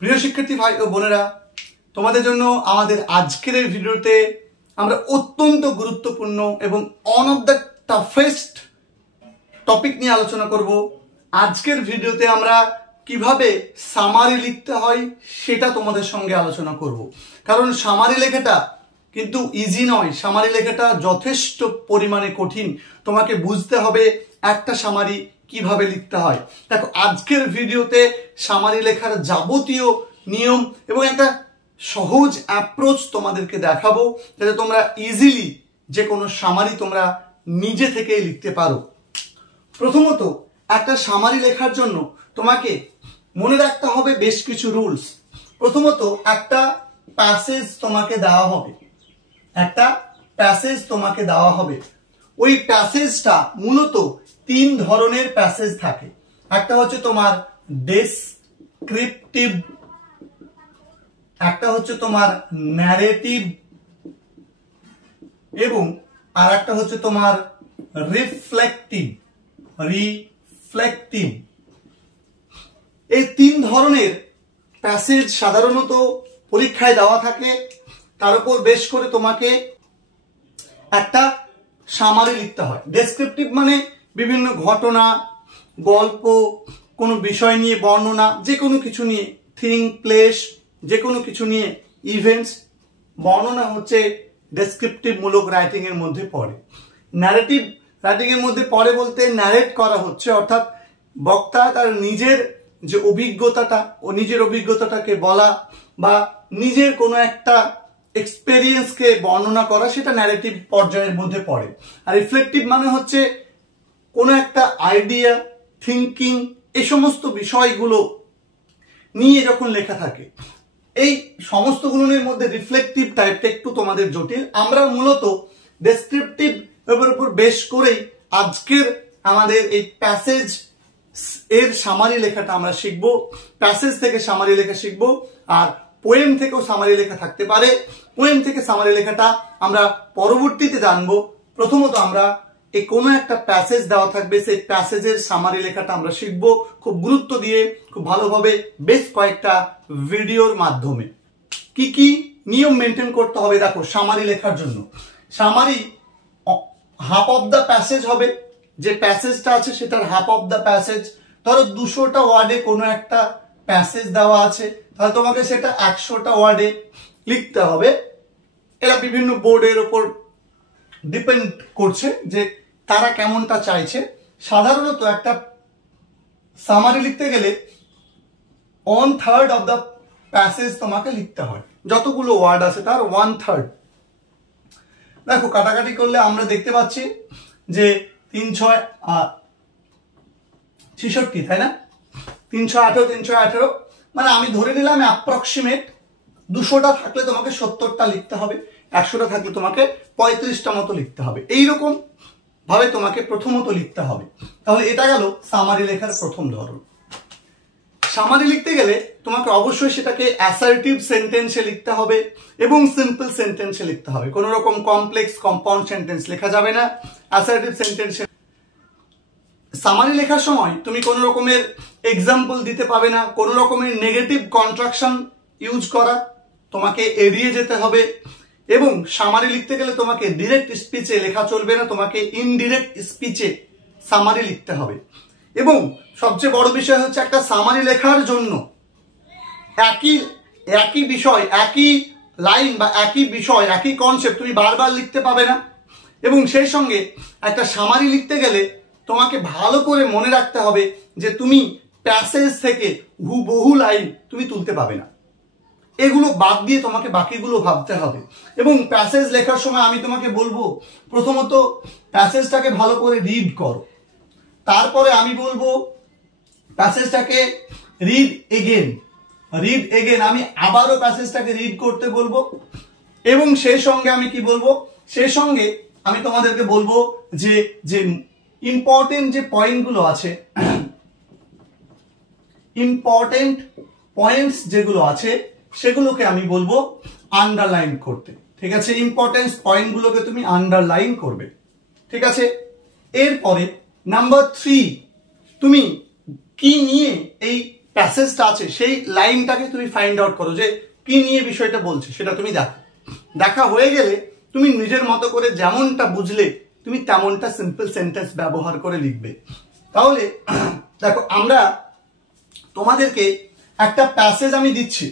প্রিয় শিক্ষার্থী ভাই ও বোনেরা, তোমাদের জন্য আমাদের আজকের এই ভিডিওতে আমরা অত্যন্ত গুরুত্বপূর্ণ এবং one of the toughest topic নিয়ে আলোচনা করব। আজকের ভিডিওতে আমরা কিভাবে সামারি লিখতে হয় সেটা তোমাদের সঙ্গে আলোচনা করব। কারণ সামারি লেখাটা কিন্তু ইজি নয়, সামারি লেখাটা যথেষ্ট পরিমাণে কঠিন। তোমাকে বুঝতে হবে একটা সামারি কিভাবে লিখতে হয়। দেখো, আজকের ভিডিওতে সামারি লেখার যাবতীয় নিয়ম এবং একটা সহজ অ্যাপ্রোচ তোমাদেরকে দেখাবো, যাতে তোমরা ইজিলি যে কোনো সামারি তোমরা নিজে থেকেই লিখতে পারো। প্রথমত, একটা সামারি লেখার জন্য তোমাকে মনে রাখতে হবে বেশ কিছু রুলস। প্রথমত, একটা প্যাসেজ তোমাকে দেওয়া হবে, একটা প্যাসেজ তোমাকে দেওয়া হবে। ওই প্যাসেজটা মূলত তিন ধরনের প্যাসেজ থাকে। একটা হচ্ছে তোমার ডেসক্রিপটিভ, একটা হচ্ছে তোমার ন্যারেটিভ এবং আর একটা হচ্ছে তোমার রিফ্লেক্টিভ। এই তিন ধরনের প্যাসেজ সাধারণত পরীক্ষায় দেওয়া থাকে। তার উপর বেশ করে তোমাকে একটা সামারি লিখতে হয়। ডেসক্রিপটিভ মানে বিভিন্ন ঘটনা, গল্প, কোনো বিষয় নিয়ে বর্ণনা, যে কোনো কিছু নিয়ে, থিং, প্লেস, যে কোনো কিছু নিয়ে ইভেন্টস বর্ণনা হচ্ছে ডেসক্রিপটিভ মূলক রাইটিং এর মধ্যে পড়ে। ন্যারেটিভ রাইটিং এর মধ্যে পড়ে বলতে ন্যারেট করা হচ্ছে, অর্থাৎ বক্তা তার নিজের যে অভিজ্ঞতাটা ও নিজের অভিজ্ঞতাটাকে বলা বা নিজের কোনো একটা এক্সপেরিয়েন্সকে বর্ণনা করা, সেটা ন্যারেটিভ পর্যায়ের মধ্যে পড়ে। আর রিফ্লেক্টিভ মানে হচ্ছে কোনো একটা আইডিয়া, থিঙ্কিং, এই সমস্ত বিষয়গুলো নিয়ে যখন লেখা থাকে। এই সমস্তগুলোর মধ্যে রিফ্লেক্টিভ টাইপটা একটু তোমাদের জটিল। আমরা মূলত ডেসক্রিপটিভ এর উপর বেশ করেই আজকের আমাদের এই প্যাসেজ এর সামারি লেখাটা আমরা শিখবো। প্যাসেজ থেকে সামারি লেখা শিখবো, আর পোয়েম থেকেও সামারি লেখা থাকতে পারে। পোয়েম থেকে সামারি লেখাটা আমরা পরবর্তীতে জানবো। প্রথমত আমরা এই কোনো একটা প্যাসেজ দেওয়া থাকবে, সেই প্যাসেজের সামারি লেখাটা আমরা শিখবো খুব গুরুত্ব দিয়ে, খুব ভালোভাবে, বেশ কয়েকটা ভিডিওর মাধ্যমে। কি কি নিয়ম মেনটেন করতে হবে দেখো সামারি লেখার জন্য। Summary half of the passage হবে, যে প্যাসেজটা আছে সেটার হাফ অফ দ্য প্যাসেজ। ধরো 200টা ওয়ার্ডে কোনো একটা প্যাসেজ দেওয়া আছে, তাহলে তোমাকে সেটা 100টা ওয়ার্ডে লিখতে হবে। এরা বিভিন্ন বোর্ডের উপর ডিপেন্ড করছে যে তারা কেমনটা চাইছে। সাধারণত একটা সামারি লিখতে গেলে 1/3 অফ দ্য প্যাসেজ তোমাকে লিখতে হয়। যতগুলো ওয়ার্ড আছে তার 1/3। দেখো, কাটাকাটি করলে আমরা দেখতে পাচ্ছি যে 3×6=66, তাই না? 318 মানে আমি ধরে নিলাম অ্যাপ্রক্সিমেট 200টা থাকলে তোমাকে 70টা লিখতে হবে, 100টা থাকলে তোমাকে 35টা মতো লিখতে হবে। এইরকম ভাবে তোমাকে প্রথমত লিখতে হবে। তাহলে এটা গেল সামারি লেখার প্রথম ধরন। সামারি লিখতে গেলে তোমাকে অবশ্যই সেটাকে অ্যাসার্টিভ সেন্টেন্সে লিখতে হবে এবং সিম্পল সেন্টেন্সে লিখতে হবে। কোনো রকম কমপ্লেক্স কম্পাউন্ড সেন্টেন্স লেখা যাবে না। অ্যাসার্টিভ সেন্টেন্সে সামারি লেখার সময় তুমি কোনো রকমের এক্সাম্পল দিতে পাবে না, কোনো রকমের নেগেটিভ কন্ট্রাকশন ইউজ করা তোমাকে এড়িয়ে যেতে হবে। এবং সামারি লিখতে গেলে তোমাকে ডিরেক্ট স্পিচে লেখা চলবে না, তোমাকে ইনডিরেক্ট স্পিচে সামারি লিখতে হবে। এবং সবচেয়ে বড় বিষয় হচ্ছে, একটা সামারি লেখার জন্য একই বিষয়, একই লাইন বা একই বিষয়, একই কনসেপ্ট তুমি বারবার লিখতে পাবে না। এবং সেই সঙ্গে একটা সামারি লিখতে গেলে তোমাকে ভালো করে মনে রাখতে হবে যে তুমি প্যাসেজ থেকে হুবহু লাইন তুমি তুলতে পাবে না। এগুলো বাদ দিয়ে তোমাকে বাকিগুলো ভাবতে হবে। এবং প্যাসেজ লেখার সময় আমি তোমাকে বলবো, প্রথমত প্যাসেজটাকে ভালো করে রিড করো। তারপরে আমি বলবো প্যাসেজটাকে রিড এগেন। আমি আবারও প্যাসেজটাকে রিড করতে বলবো। এবং সেই সঙ্গে আমি কি বলবো, সেই সঙ্গে আমি তোমাদেরকে বলবো যে যে ইম্পর্টেন্ট যে পয়েন্টগুলো আছে, ইম্পর্টেন্ট পয়েন্টস যেগুলো আছে সেগুলোকে আমি বলবো আন্ডারলাইন করতে। ঠিক আছে, ইম্পর্টেন্স পয়েন্টগুলোকে তুমি আন্ডারলাইন করবে। ঠিক আছে, এরপরে নাম্বার 3, তুমি কি নিয়ে এই প্যাসেজটা আছে সেই লাইনটাকে তুমি ফাইন্ড আউট করো, যে কি নিয়ে বিষয়টা বলছে সেটা তুমি দেখো। দেখা হয়ে গেলে তুমি নিজের মতো করে যেমনটা বুঝলে তুমি তেমনটা সিম্পল সেন্টেন্স ব্যবহার করে লিখবে। তাহলে দেখো, আমরা তোমাদেরকে একটা প্যাসেজ আমি দিচ্ছি,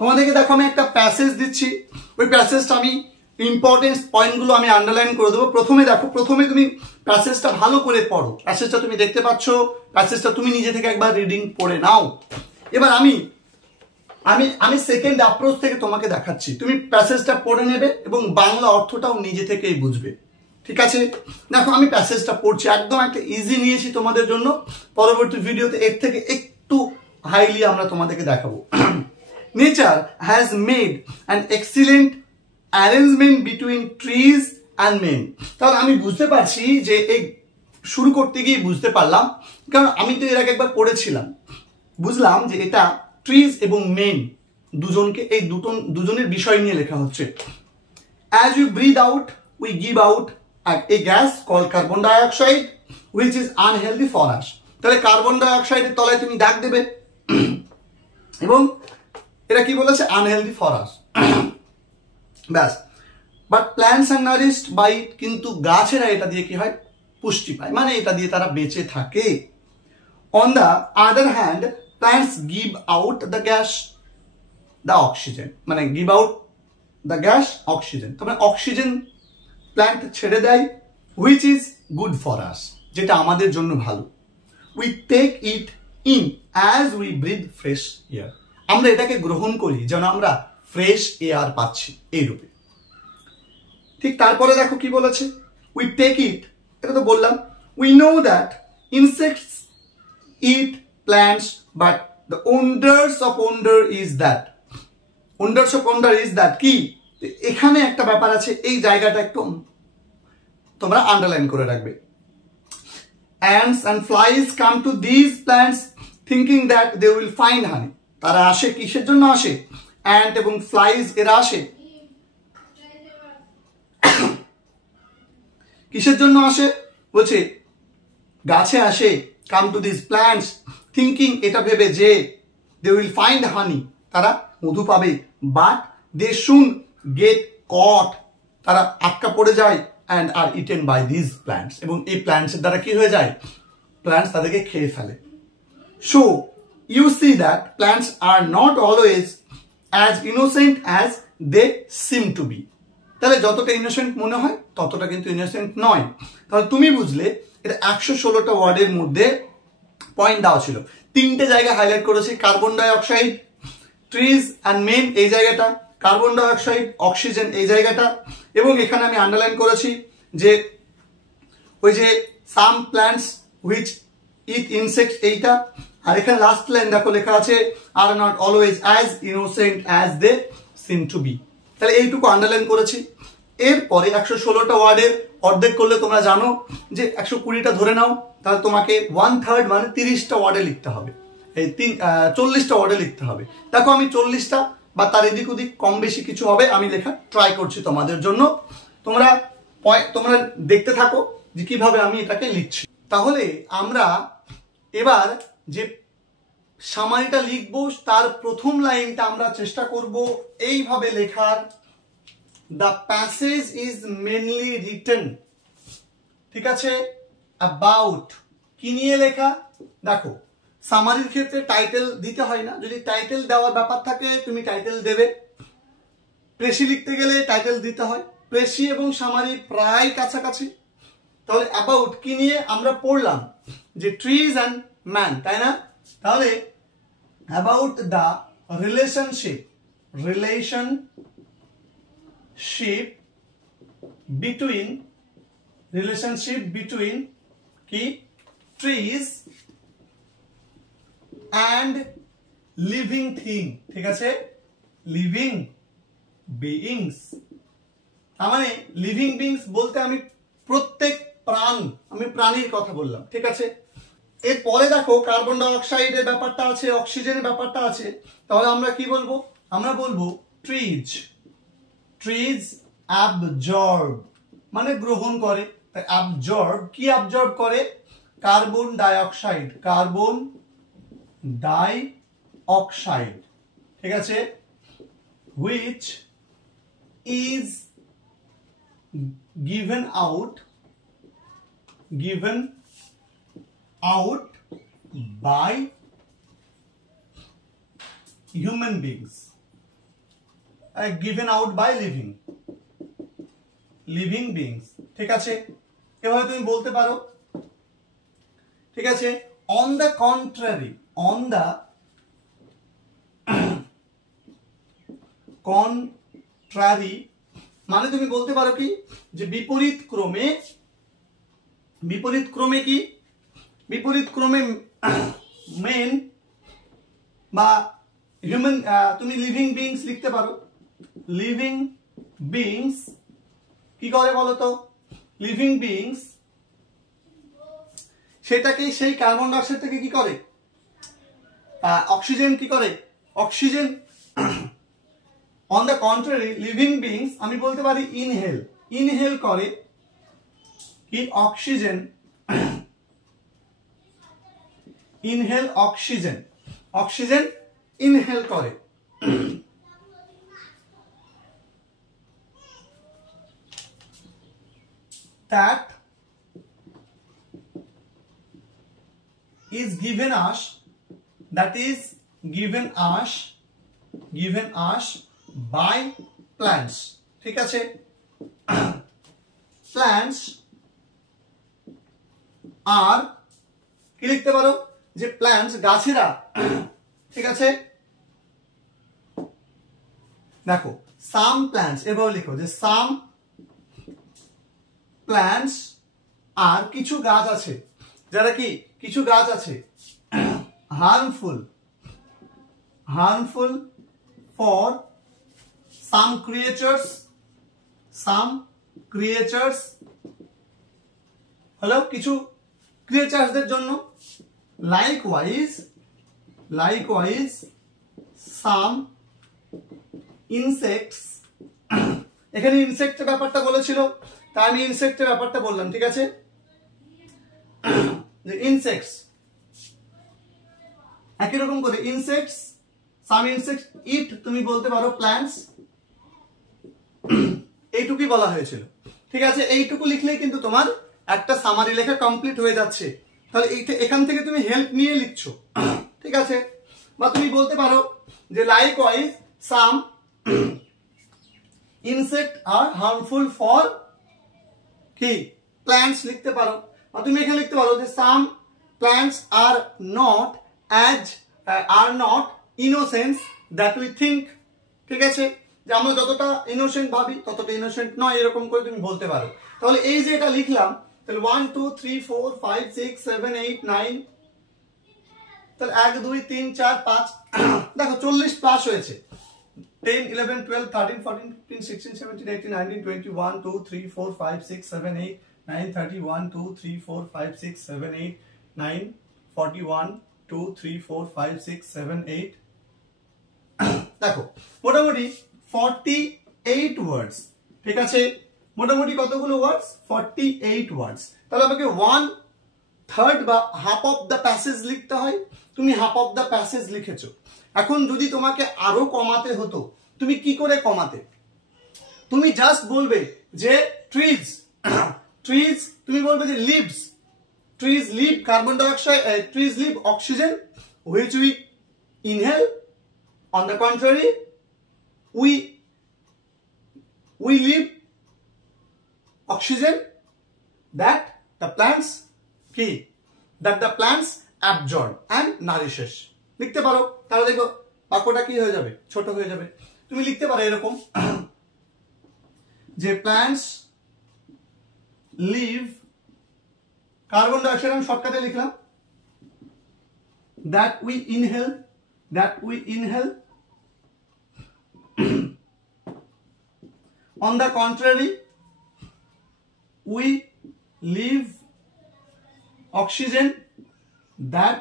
তোমাদেরকে দেখো আমি একটা প্যাসেজ দিচ্ছি, ওই প্যাসেজটা আমি ইম্পর্টেন্ট পয়েন্টগুলো আমি আন্ডারলাইন করে দেবো। প্রথমে দেখো, প্রথমে তুমি প্যাসেজটা ভালো করে পড়ো, প্যাসেজটা তুমি দেখতে পাচ্ছ, প্যাসেজটা তুমি নিজে থেকে একবার রিডিং পড়ে নাও। এবার আমি আমি আমি সেকেন্ড অ্যাপ্রোচ থেকে তোমাকে দেখাচ্ছি, তুমি প্যাসেজটা পড়ে নেবে এবং বাংলা অর্থটাও নিজে থেকেই বুঝবে, ঠিক আছে? দেখো আমি প্যাসেজটা পড়ছি, একদম একটা ইজি নিয়েছি তোমাদের জন্য, পরবর্তী ভিডিওতে এর থেকে একটু হাইলি আমরা তোমাদেরকে দেখাবো। Nature has made an excellent arrangement between trees and men. তাহলে আমি বুঝতে পারছি যে এই শুরু করতে গিয়ে বুঝতে পারলাম, কারণ আমি তো এর আগে একবার পড়েছিলাম, বুঝলাম যে এটা ট্রিজ এবং মেন দুজনকে, এই দুজনের বিষয় নিয়ে লেখা হচ্ছে। As we breathe out, we give out a gas called carbon dioxide, which is unhealthy for us. তাহলে কার্বন ডাইঅক্সাইডের তলায় তুমি দাগ দেবে এবং এটা কি বলেছে, আনহেলদি ফর আস, ব্যাস। But plants are nourished by it, কিন্তু গাছেরা এটা দিয়ে কি হয়, পুষ্টি পায়, মানে এটা দিয়ে তারা বেঁচে থাকে। On the other hand plants give out the gas, the oxygen, মানে give out the gas oxygen, তার মানে অক্সিজেন প্ল্যান্ট ছেড়ে দেয়, which is good for us, যেটা আমাদের জন্য ভালো। We take it in as we breathe fresh air, আমরা এটাকে গ্রহণ করি যেন আমরা ফ্রেশ এয়ার পাচ্ছি এই রূপে। ঠিক তারপরে দেখো কি বলেছে, উই টেক ইট, এটা তো বললাম। We know that insects it plants, but the wanders of wonder is that, wanders of wonder is that কি, এখানে একটা ব্যাপার আছে, এই জায়গাটা একটু তোমরা আন্ডারলাইন করে রাখবে। Ants and flies come to these plants thinking that they will find honey. তারা আসে কিসের জন্য আসে, অ্যান্ট এবং ফ্লাইজ এরা আসে কিসের জন্য আসে, বলছে গাছে আসে, come to this plants thinking, এটা ভেবে যে দে উইল ফাইন্ড হানি, তারা মধু পাবে, বাট দে শুন গেট কট, তারা আটকা পড়ে যায়, and are eaten by this plants, এবং এই প্ল্যান্টসের দ্বারা কি হয়ে যায়, প্ল্যান্টস তাদেরকে খেয়ে ফেলে। So you see that plants are not always as innocent as they seem to be, তাহলে যতটা ইনোসেন্ট মনে হয় ততটা কিন্তু ইনোসেন্ট নয়। তাহলে তুমি বুঝলে এটা 116টা ওয়ার্ডের মধ্যে পয়েন্ট দেওয়া ছিল, 3টে জায়গা হাইলাইট করেছি, carbon dioxide, trees and men এই জায়গাটা, কার্বন ডাইঅক্সাইড, অক্সিজেন এই জায়গাটা, এবং এখানে আমি আন্ডারলাইন করেছি যে ওই যে some plants which eat insects এইটা, আর এখানে লাস্ট লাইন দেখো লেখা আছে are not always as innocent as they seem to be, তাহলে এইটুকু আন্ডারলাইন করেছি। এরপরে 116টা ওয়ার্ডের অর্ধেক করলে তোমরা জানো যে 120টা ধরে নাও, তাহলে তোমাকে 1/3 মানে 30টা ওয়ার্ডে লিখতে হবে, এই 40টা ওয়ার্ডে লিখতে হবে। দেখো আমি 40টা বা তার এদিক ওদিক কম বেশি কিছু হবে আমি লেখা ট্রাই করছি তোমাদের জন্য, তোমরা দেখতে থাকো যে কিভাবে আমি এটাকে লিখছি। তাহলে আমরা এবার যে সামারিটা লিখবো তার প্রথম লাইনটা আমরা চেষ্টা করব এইভাবে লেখার, the passage is mainly written, ঠিক আছে, অ্যাবাউট, কি নিয়ে লেখা, দেখো সামারির ক্ষেত্রে টাইটেল দিতে হয় না, যদি টাইটেল দেওয়ার ব্যাপার থাকে তুমি টাইটেল দেবে, প্রেসি লিখতে গেলে টাইটেল দিতে হয়, প্রেসি এবং সামারি প্রায় কাছাকাছি। তাহলে অ্যাবাউট কি নিয়ে আমরা পড়লাম যে ট্রিজ অ্যান্ড ম্যান, তাই না, তাহলে অ্যাবাউট দ্য রিলেশনশিপ বিটুইন কি ট্রিজ অ্যান্ড লিভিং থিং, ঠিক আছে, লিভিং বিইংস, তার মানে লিভিং বিইংস বলতে আমি প্রত্যেক আমি প্রাণীর কথা বললাম, ঠিক আছে। এরপরে দেখো কার্বন ডাইঅক্সাইডের ব্যাপারটা আছে, অক্সিজেনের ব্যাপারটা আছে, তাহলে আমরা কি বলবো, আমরা বলবো ট্রিজ অ্যাবজর্ব, মানে গ্রহণ করে, অ্যাবজর্ব কি অ্যাবজর্ব করে, কার্বন ডাইঅক্সাইড, কার্বন ডাইঅক্সাইড, ঠিক আছে, which is given out by human beings, given out by living beings, ঠিক আছে। এভাবে তুমি বলতে পারো, ঠিক আছে। on the contrary মানে তুমি বলতে পারো কি, যে বিপরীত ক্রমে মেন বা হিউম্যান, তুমি লিভিং বিংস লিখতে পারো। লিভিং বিংস কি করে বলো তো? লিভিং বিংস সেটাকে, সেই কার্বন ডাইঅক্সাইড থেকে কি করে, অক্সিজেন কি করে, oxygen. On the contrary living beings আমি বলতে পারি ইনহেল করে কি, অক্সিজেন, অক্সিজেন ইনহেল করে। that is given us by plants, ঠিক আছে। plants are কি লিখতে পারো, যে প্ল্যান্টস গাছেরা, ঠিক আছে। দেখো সাম প্ল্যান্টস, এভাবে লিখো যে সাম প্ল্যান্টস আর কিছু গাছ আছে, যারা কি, কিছু গাছ আছে হার্মফুল ফর সাম ক্রিয়েচার্স, হলো কিছু ক্রিয়েচার্সদের জন্য। লাইকওয়াইজ সাম ইনসেক্টস, এখানে ইনসেক্টের ব্যাপারটা বলেছিল, তাই আমি ইনসেক্টের ব্যাপারটা বললাম, ঠিক আছে। যে ইনসেক্টস একই রকম করে ইনসেক্টস, সাম ইনসেক্টস ইট, তুমি বলতে পারো প্ল্যান্টস, এইটুকুই বলা হয়েছিল, ঠিক আছে। এইটুকু লিখলেই কিন্তু তোমার একটা সামারি লেখা কমপ্লিট হয়ে যাচ্ছে। তাহলে এখান থেকে তুমি হেল্প নিয়ে লিখছো, ঠিক আছে। বা তুমি বলতে পারো যে likewise some insect are harmful for কি, প্ল্যান্টস লিখতে পারো। বা তুমি এখানে লিখতে পারো যে some plants are not innocence that we think, ঠিক আছে। যে আমরা যতটা ইনোসেন্ট ভাবি ততটা ইনোসেন্ট নয়, এরকম করে তুমি বলতে পারো। তাহলে এই যে এটা লিখলাম, তাহলে 1 2 3 4 5 6 7 8 9, তাহলে 1 2 3 4 5, দেখো 40 প্লাস হয়েছে। 10 11 12 13 14 15 16 17 18 19 20 1 2 3 4 5 6 7 8 9 30 1 2 3 4 5 6 7 8 9 41 2 3 4 5 6 7 8, দেখো মোটামুটি 48 ওয়ার্ডস, ঠিক আছে। মোটামুটি কতগুলো ওয়ার্ডস, 48 ওয়ার্ডস। তাহলে আমাকে 1/3 বা হাফ অফ দ্য প্যাসেজ লিখতে হয়, তুমি হাফ অফ দ্য প্যাসেজ লিখেছো। এখন যদি তোমাকে আরো কমাতে হতো, তুমি কি করে কমাতে? তুমি জাস্ট বলবে যে ট্রিজ, তুমি বলবে যে leaves, trees leave carbon dioxide, trees leave oxygen which we inhale, on the contrary we live oxygen that the plants absorb and nourishes, লিখতে পারো। তাহলে দেখো বাক্যটা কি হয়ে যাবে, ছোট হয়ে যাবে। তুমি লিখতে পারো এরকম যে প্ল্যান্টস লিভ, কার্বন ডাইঅক্সাইড আমি শর্টকাটে লিখলাম, that we inhale on the contrary we leave oxygen that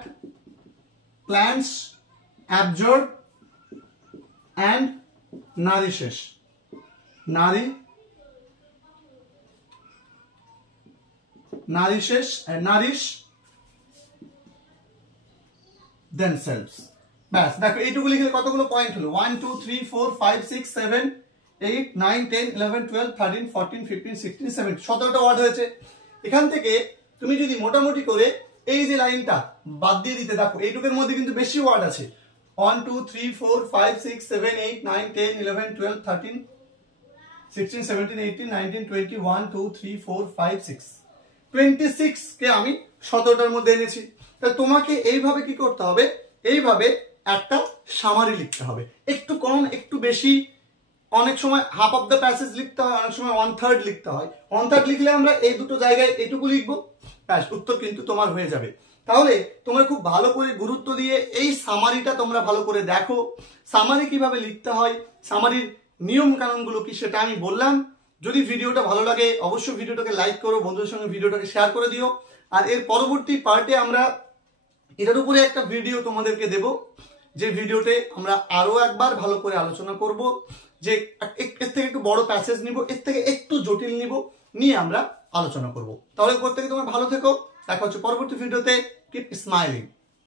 plants absorb and nourishes, nourish themselves। ব্যাস দেখো এইটুকু লিখলে কতগুলো পয়েন্ট হলো 1 2 3 4 5 6 7 8 9 10 11 12 13 14 15 16 17 17টা ওয়ার্ড হয়েছে। এখান থেকে তুমি যদি মোটামুটি করে এই যে লাইনটা বাদ দিয়ে দিতে দেখো এইটুকের মধ্যে কিন্তু বেশি ওয়ার্ড আছে 1 2 3 4 5 6 7 8 9 10 11 12 13 16 17 18 19 20 1 2 3 4 5 6 26 কে আমি 17টার মধ্যে এনেছি। তাহলে তোমাকে এইভাবে কি করতে হবে, এইভাবে একটা সামারি লিখতে হবে, একটু কম একটু বেশি, অনেক সময় হাফ অফ দ্য প্যাসেজ লিখতে হয়, অনেক সময় 1/3 লিখতে হয়। 1/3 লিখলে আমরা এই দুটো জায়গায় এইটুকু লিখবো, ব্যাস উত্তর কিন্তু তোমার হয়ে যাবে। তাহলে তোমরা খুব ভালো করে গুরুত্ব দিয়ে এই সামারিটা তোমরা ভালো করে দেখো। সামারি কিভাবে লিখতে হয়, সামারির নিয়ম কানুনগুলো কি সেটা আমি বললাম। যদি ভিডিওটা ভালো লাগে অবশ্যই ভিডিওটাকে লাইক করো, বন্ধুদের সঙ্গে ভিডিওটাকে শেয়ার করে দিও। আর এর পরবর্তী পার্টে আমরা এটার উপরে একটা ভিডিও তোমাদেরকে দেব, যে ভিডিওতে আমরা আরো একবার ভালো করে আলোচনা করব, যে এর থেকে একটু বড় প্যাসেজ নিব, এর থেকে একটু জটিল নিব, নিয়ে আমরা আলোচনা করব। তাহলে প্রত্যেকে তোমরা ভালো থেকো, দেখা হচ্ছে পরবর্তী ভিডিওতে। Keep smiling.